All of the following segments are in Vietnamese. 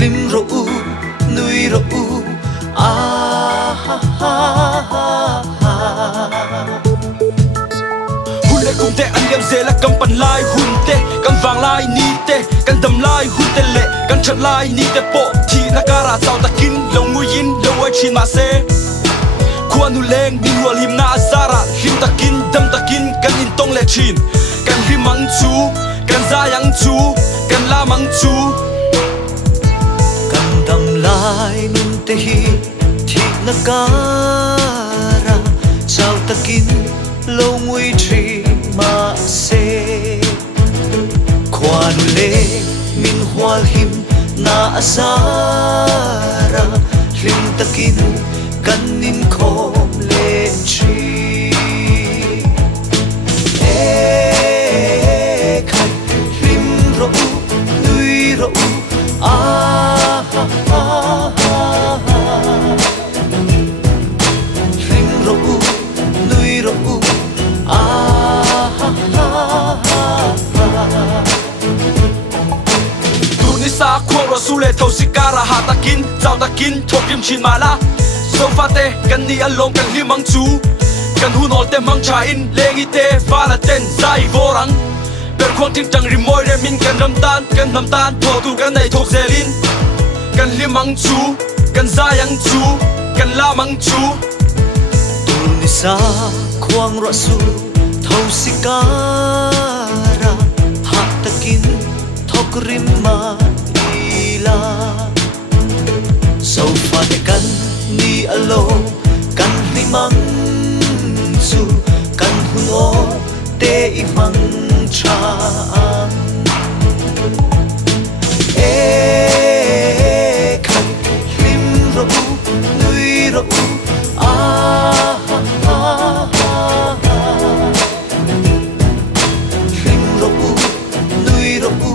lim ro u nui ro u Hule kum te an liam ze la kam pan lai hun te kan vang lai ni te kan dam lai hun te le kan chat lai ni te po thi na kara chau takin lo ngui yin lo ai chin ma se Kuanu leng min wal him na azara him takin dam takin kan in tong le chin kan himang chu kan zayang chu kan lamang chu kan dam lai nun te hi thi na kara chau takin lo ngui tri ma se Kuanu leng min wal him na azara him takin kan in khom le chi khai lim ro u nui ro u lim ro u nui ro u tu ni sa khuang ro su le thau sikara ha takin chau takin thokim chin mala so fa te kan ni along kan himang chu kan hun ol te mang cha in lengi te fa la ten zai vorang per khon ting tang ri moi re min kan nam tan tho tu kan nei thok zelin kan himang chu kan zayang chu kan lamang chu tu ni sa khuang ro su thau sikara ha takin thok rim ma ila so fa te kan ni alo kan limang su kan huno te imang cha kan lim ro u nui ro u lim ro u nui ro u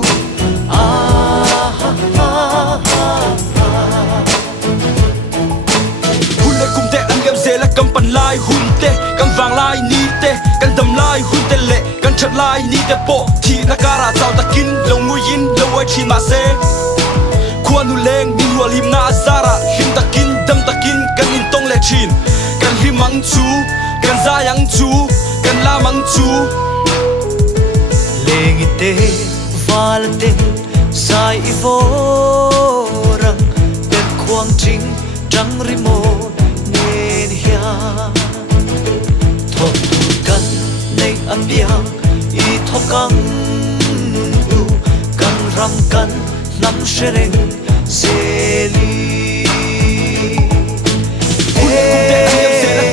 kan pan lai hun te kan vang lai ni te kan dam lai hun te le kan chat lai ni te po thi na kara chau takin lo ngui yin lo ai chin ma se Kuanu leng min wal him na azara him takin dam takin kan in tong le chin kan himang chu kan zayang chu kan lamang chu lengi te valaten sai ivorang per khuang ching trăng rimo thọ tu kan nei am biang I thọ căng u kan ram kan nam shereng seli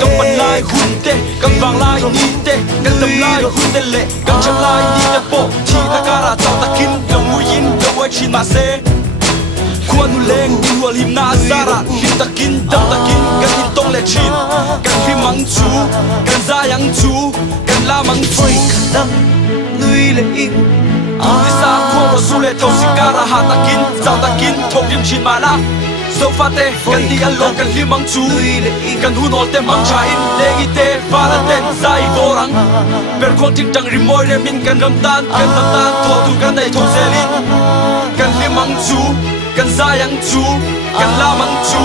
kan pan lai hun te kan vang lai ni te kan dam lai hun te le kan chat lai ni te po thi na kara chau takin lo ngui yin lo ai chin ma se Kuanu leng min wal him na azara him takin dam takin kan in tong le chin kan himang chu kan zayang chu kan lamang chu kan dam nui le in tu ni sa khuang ro su le thau sikara ha takin chau takin thokim chin mala so fa te kan ni along kan himang chu kan hun ol te mang cha in lengi te fa la ten zai vorang per khon ting tang ri moi re min kan nam tan tho tu kan nei thok zelin kan himang chu kan zayang chu kan lamang chu